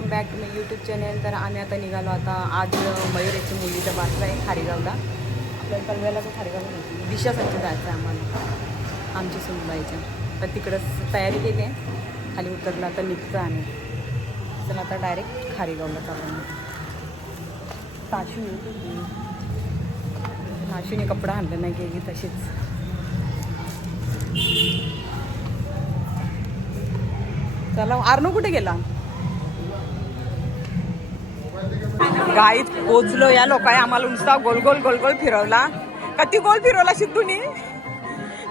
Welcome back to my YouTube channel. तर आम्ही आता निघालो. आता आज मयुरेची मुलीचा बारसा आहे खारीगावला. आपल्याला कलव्याला तर खारीगावला नाही, दिशासाठी जायचं आहे आम्हाला आमची सुनबाईच्या. तर तिकडंच तयारी केली आहे. खाली उतरलं आता निघतं आम्ही. चला आता डायरेक्ट खारीगावला चालू. नाशूने कपडा आणला नाही गेली तशीच. चला आर्नो कुठे गेला? गाईत पोचलो. या लोकांनी आम्हाला नुसता गोल गोल गोल गोल फिरवला. किती गोल फिरवला सिद्धूनी.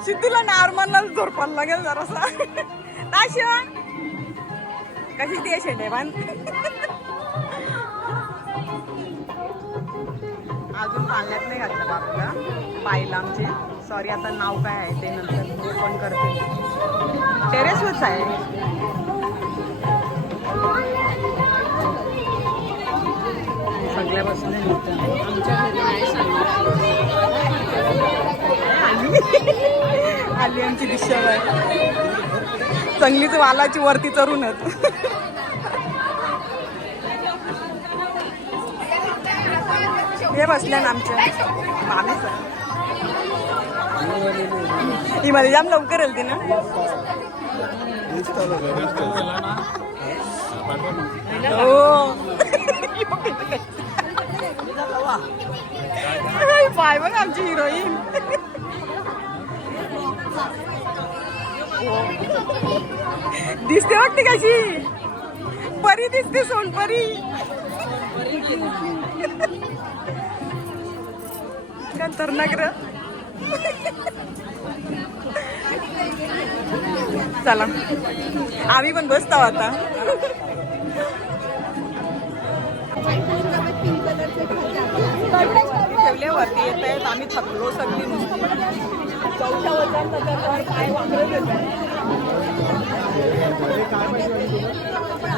सिद्धूला नॉर्मल झोरपायला लागेल जरासा. नाशिवा कशी ती शेंडे पण अजून पाण्यात नाही घातलं बापूला पाहिलं आमचे. सॉरी, आता नाव काय आहे ते नंतर ओपन करते. टेरेसवरच आहे. सगळ्या बसून आली आमची दिशा चांगलीच वालाची वरती चरूनच. हे बसल्या ना आमच्या मामीच. ही मध्ये जाम लवकर आलती ना. हो पाय बघ आमची हिरोईन. दिसते वाटते कशी परी दिसते. सोनपरी खतरनाक र. चला आम्ही पण बसतो आता. ठेवल्यावरती येत आहेत. आम्ही थकलो सगळी नुसती. चौथ्या वजन पाय वापरत.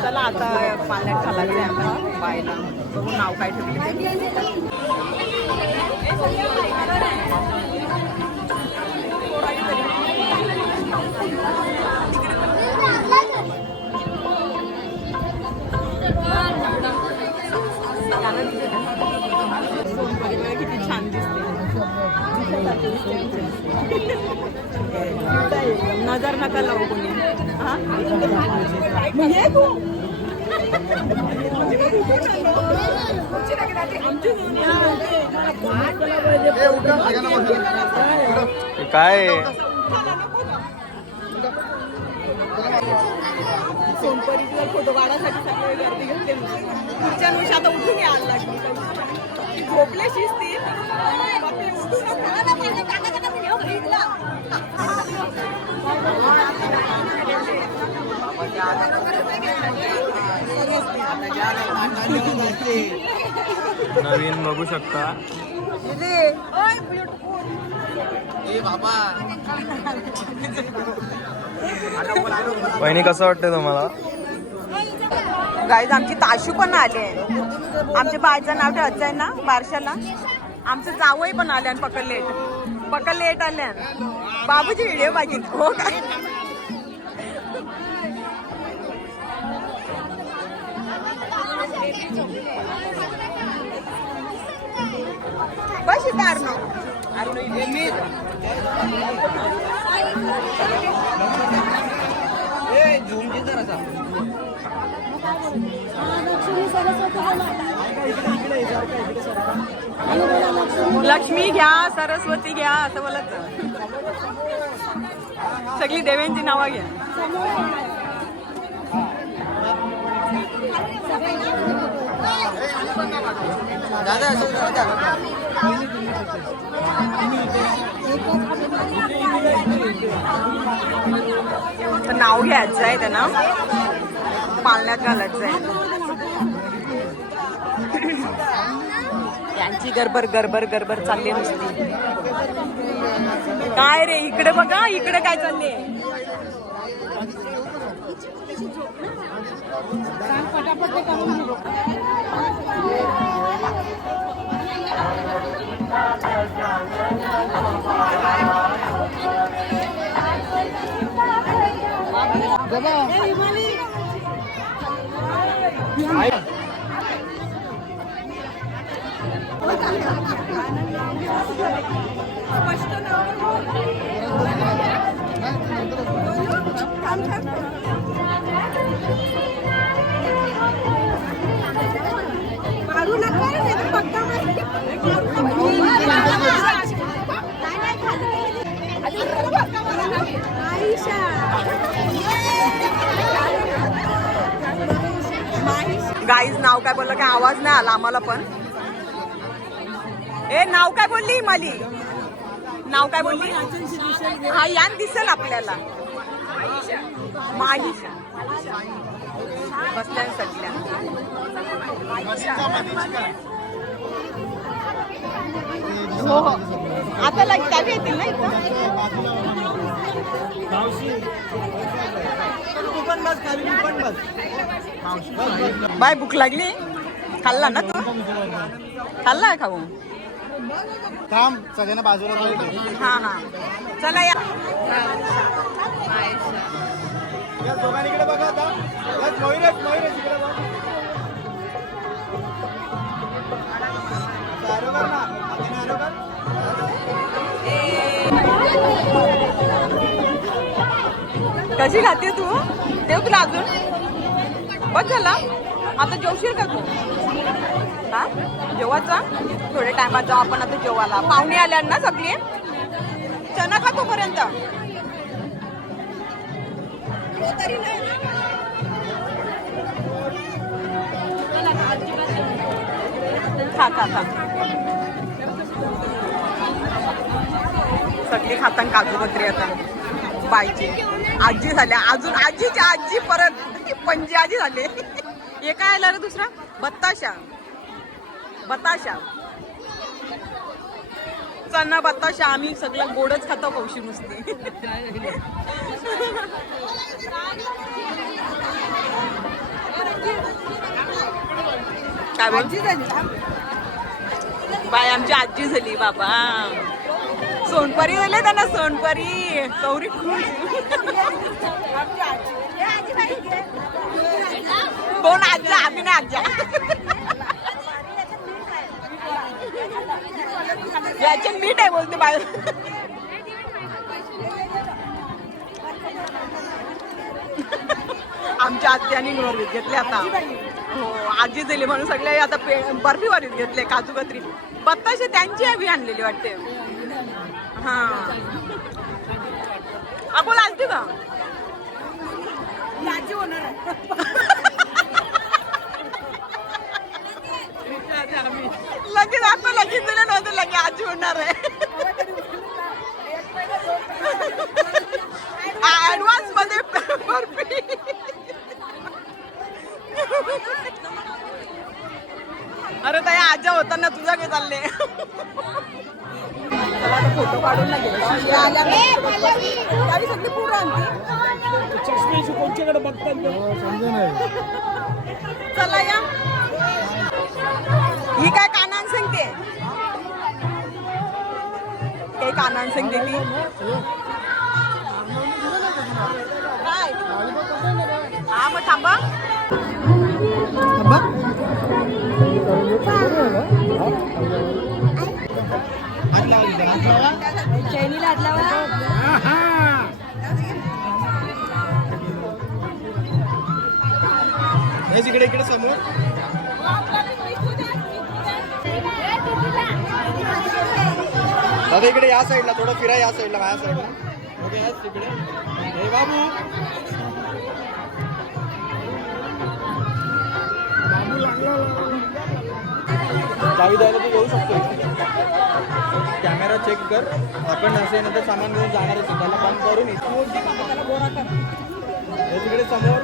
चला आता पाण्यात घालायचं आहे आम्हाला पायला. बघू नाव काय ठेवले ते. किती छान दिसते. नजर नका लावू कोणी. काय सोनपरीचा फोटो काढायसाठी सगळे गर्दी घेतले. पुढच्या दिवशी आता उठून यायला लागली. झोपल्याशीच ती नवीन बघू शकता. वहिनी कसं वाटतंय तुम्हाला? गाईज आमची ताशू पण आले. आमच्या बायचं नाव ठेवायचं आहे ना बारशाला. आमचं जावई पण आल्यान पकलेट आल्यान. बाबूची व्हिडिओ पाहिजे हो काय. बस इथं आर्नो लक्ष्मी घ्या सरस्वती घ्या असं बोलत. सगळी देव्यांची नावं घ्या. नाव घ्यायचं आहे त्यांना. पाळण्यात घालायचं आहे. त्यांची गडबड गडबड गडबड चालली नसती. काय रे इकडे बघा, इकडे काय चालले. गाईज नाव काय बोललं काय आवाज नाही आला आम्हाला पण. ए नाव काय बोलली माली? नाव काय बोलली? हा यान दिसेल आपल्याला. माहिषा बसल्या सगळ्या. हो हो आता लागतात येतील ना इथं. बाय भूक लागली? खाल्ला ना तू? खाल्ला खाऊ? थांब सगळ्यांना बाजूला हा हा चला या. दोघांकडे बघा आता. मयूरच इकडे बघ. कशी खाते तू? देव तुला अजून बघ झाला. आता जेवशील का तू? हा जेवायचा थोड्या टायमात जाऊ आपण आता जेवायला. पाहुणे आल्या ना सगळे. चना खा तोपर्यंत. खा खा खा. सगळी खातान काजू कतरी आता बाईची. आजी झाल्या अजून आजीच्या आजी परत पणजी आजी झाले. हे काय आलं रे दुसरा? बताशा. बताशा चना बताशा. आम्ही सगळं गोडच खातो कौशी नुसती. काय आजी झाली बाय आमची आजी झाली बाबा. सोनपरी झाले त्यांना. सोनपरी कौरी खुश. दोन आज्या आम्ही ना आज्या. याच्यात मीठ आहे बोलते बाहेर. आमच्या आत्यानी वरीत घेतले आता. हो आजी दिली म्हणून सगळे आता बर्फी वरीत घेतले. काजू कतरी बत्ताशे त्यांची आम्ही आणलेली वाटते. हा आपण आलती का? लगेच आपण लगेच दिलं नव्हतं. लगे आजी होणार आहे. ऍडव्हान्स मध्ये बर्फी. अरे त्या आजा होताना तुझा काय चालले. फोटो काढून ना सगळी पूर्ण आणते. चष्मेची कोणच्याकडे बघतात. चला या. ही काय कानान सांगते? काही कानान सांगते ती. काय हा मग थांबा. चैनीला हात लावा. इकडे इकडे समोर. दादा इकडे या साईडला थोडं फिरा. या साईडला माझ्या साईडला. ओके याच तिकडे. हे बाबू चावी द्यायला तू येऊ शकतो. कॅमेरा चेक कर. आपण असे नंतर सामान घेऊन जाणारच. त्याला बंद करून तिकडे समोर.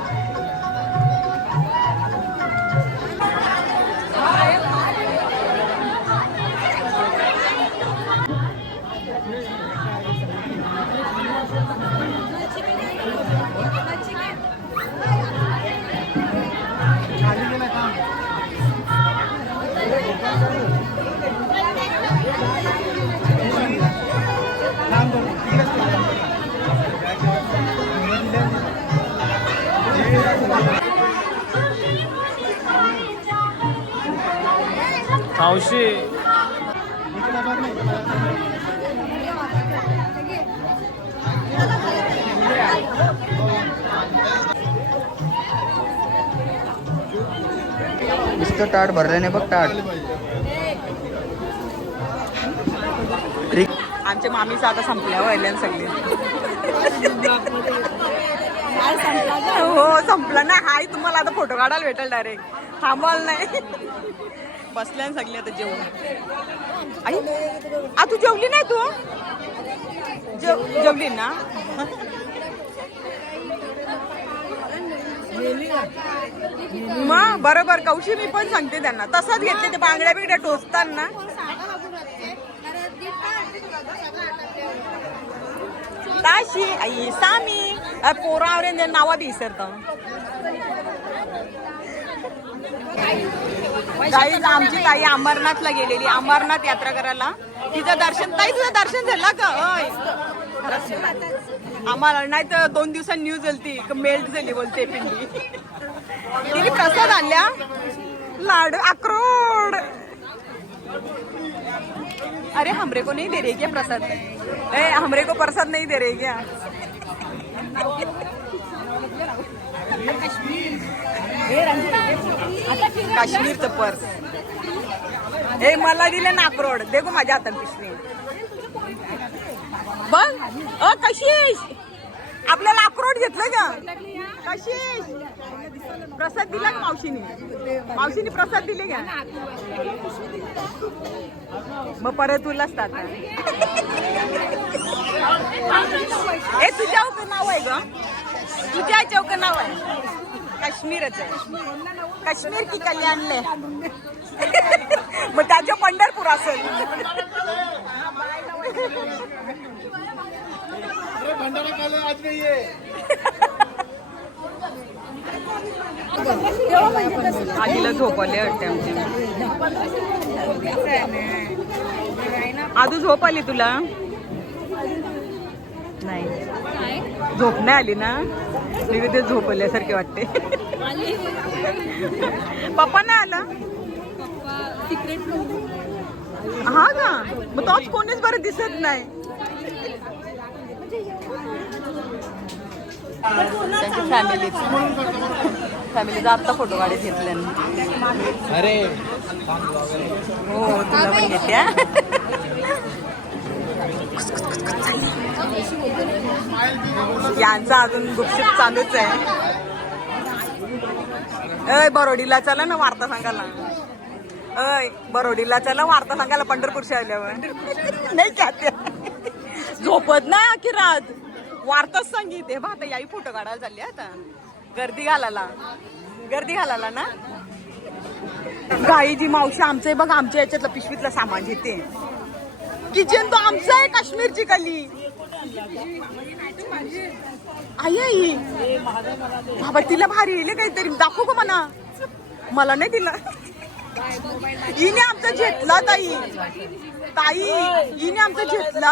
मावशी नुसतं ताट भरलं नाही बघ ताट. आमच्या मामीचं आता संपल्या व्हायला सगळे. हो संपलं ना. हाय तुम्हाला आता फोटो काढायला भेटेल डायरेक्ट. थांबाल नाही. बसल्या सगळे आता जेवण. आई आ तू जेवली नाही तू? जेवली ना. मग बरोबर कौशी मी पण सांगते त्यांना तसंच घेतले ते बांगड्या बिंगड्या टोचताना. ताशी आई सामी पोरावरे नावा बी विसरत. गाईज आमची ताई अमरनाथला गेलेली. अमरनाथ यात्रा करायला. तिचं दर्शन ताई तुझं दर्शन झालं का? आम्हाला नाही तर 2 दिवसांनी न्यूज झाली मेल्ट झाली बोलते पिंडी. तिने प्रसाद आणल्या लाडू अक्रोड. अरे हमरे को नहीं दे रही क्या प्रसाद? हमरे को प्रसाद नहीं दे रही क्या? काश्मीरचं पर्स. हे मला दिले ना अक्रोड. देखो माझ्या हातात पिशवी बघ. कशिश आपल्याला अक्रोड घेतलं का? कशिश प्रसाद दिला का मावशीने? मावशीने प्रसाद दिले का? मग परत तुलाच आता. हे तुझ्या नाव आहे ग? तुझ्या चौक नाव आहे काश्मीरच आहे. काश्मीर की कल्याणले. मग त्याच्या पंढरपूर असेल. आधीला झोपले वाटते आमची. आधू झोप आली तुला? नाही झोप नाही आली ना. मी ते झोपल्यासारखे वाटते. पप्पा नाही आला? हा का? मग तोच कोणीच बरं दिसत नाही. त्यांची फॅमिलीचा आत्ता फोटो काढत घेतले. अरे हो तुला पण घेते. यांचा अजून गुपचूप चालूच आहे. अय बरोडीला चला ना वार्ता सांगायला. अय बरोडीला चला वार्ता सांगायला पंढरपूरच्या आल्यावर. नाही का ते झोपत नाही आखी रात. वार्ताच सांगित. हे आता याही फोटो काढायला चालली आता. गर्दी घालायला ना. गाईजी मावशी आमचं आहे बघ. आमच्या याच्यातलं पिशवीतलं सामान घेते. किचन तो आमचं आहे. काश्मीरची कली आई आई बाबा तिला भारी येईल काहीतरी दाखवू का म्हणा. मला नाही दिलं. हिने आमचा घेतला ताई. हिने आमचा घेतला.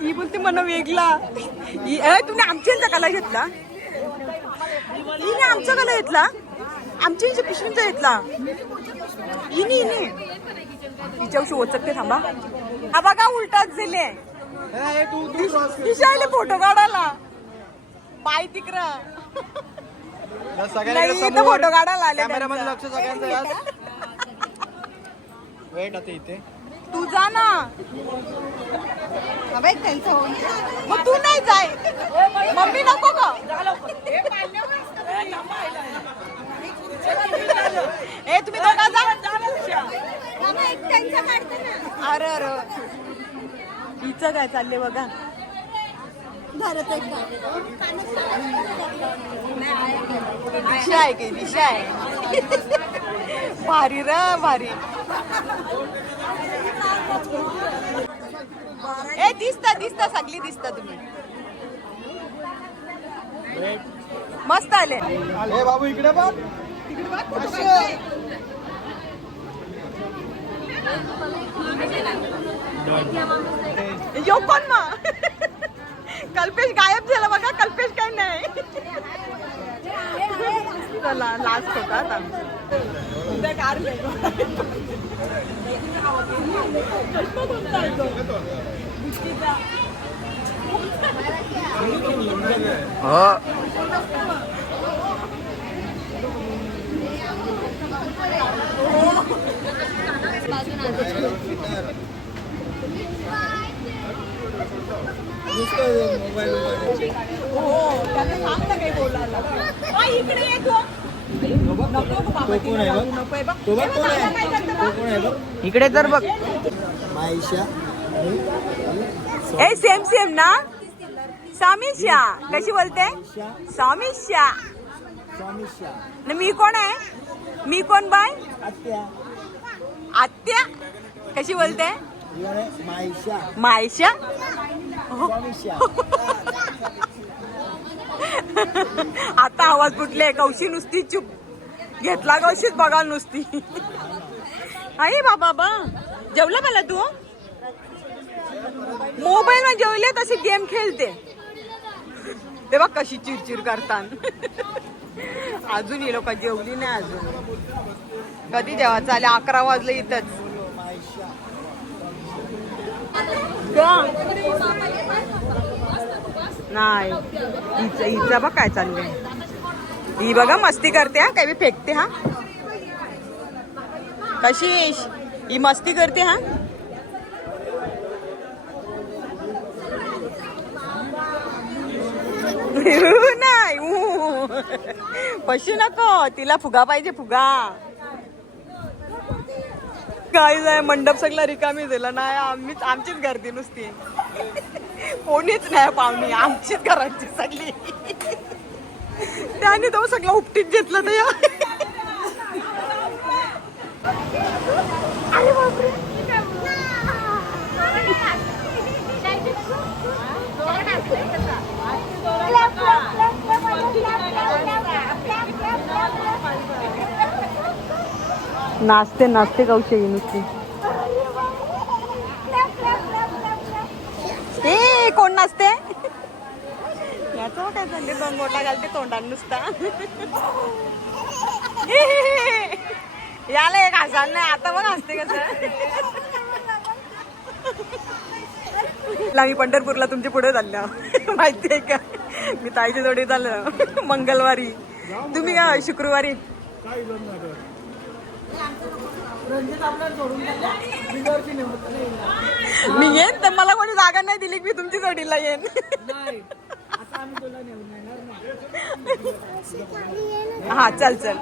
ही बोलते म्हणा वेगळा. तुम्ही आमच्या कला घेतला. हिने आमचा कला घेतला. आमच्या पिशवींचा घेतला. हिने तिच्याशी ओचकते. थांबा हा बघा उलटाच दिले. दिशायले फोटो काढायला पाय तिकडं. फोटो काढायला आले. कॅमेरामध्ये लक्ष सगळ्यांचं. वेट आता इथे तू जा ना. मग तू नाही जाय. मम्मी नको का? ए तुम्ही दोघा जा. अरे अरे हिचं काय चाललंय बघा. दिशा आहे की दिशा आहे. भारी र भारी. ए दिसता सगळी दिसता तुम्ही. मस्त आले. बाबू इकडे बघ. यो कोण मग? कल्पेश गायब झाला बघा. कल्पेश काय नाही. चला लास्ट होता आता उद्या कार काही बोलायला इकडे येतो इकडे तर बघ ए सेम सेम ना समीक्षा कशी बोलते समीक्षा मी कोण आहे मी कोण बाय आत्या कशी बोलते मायशा आता आवाज कुठले कौशी नुसती चुप घेतला कौशीच बघा नुसती आहे बाबा जेवलं मला तू मोबाईल मध्ये जेवले तसे गेम खेळते तेव्हा कशी चिडचिड करतात अजून ही लोक जेवली नाही अजून कधी जेव्हा चाले 11 वाजले इथंच नाही हिचं बघ काय चाललंय ही बघा मस्ती करते हा काही फेकते हा कशी ही मस्ती करते हा नाही पशू नको तिला फुगा पाहिजे फुगा काय नाही मंडप सगळा रिकामी दिला नाही आमचीच गर्दी नुसती कोणीच नाही पाहुणी आमचीच घरांची सगळी त्याने तो सगळं उपटीत घेतलं तर नाचते नाचते कौशे नुसती ए कोण नाचते याचं काय झाले दोन मोठा घालते तोंडात नुसता याला एक हसाल नाही आता मग हसते कसं मी पंढरपूरला तुमच्या पुढे चालल्या माहितीये का मी ताईच्या जोडी चाललं मंगळवारी तुम्ही का शुक्रवारी मी येईन तर मला कोणी जागा नाही दिली की मी तुमची जोडीला येईन हा चल चल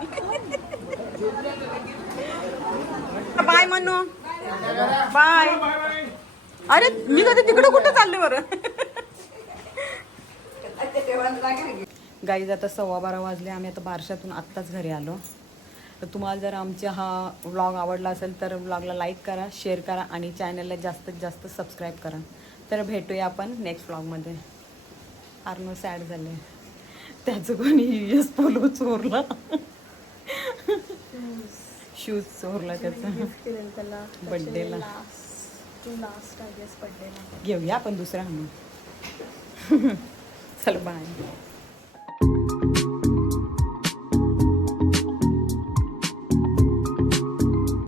बाय म्हणू बाय अरे मी कधी तिकडं कुठं चालले बरं गाईज आता 12:15 वाजले आम्ही आता बारशातून आत्ताच घरी आलो तर तुम्हाला जर आमचा हा व्लॉग आवडला असेल तर व्लॉगला लाईक करा शेअर करा आणि चॅनलला जास्तीत जास्त सबस्क्राईब करा तर भेटूया आपण नेक्स्ट व्लॉगमध्ये आर्नो सॅड झाले त्याचं कोणी US पोलो चोरला शूज चोरला त्याचा बड्डेला घेऊया आपण दुसरा म्हणून चल बाय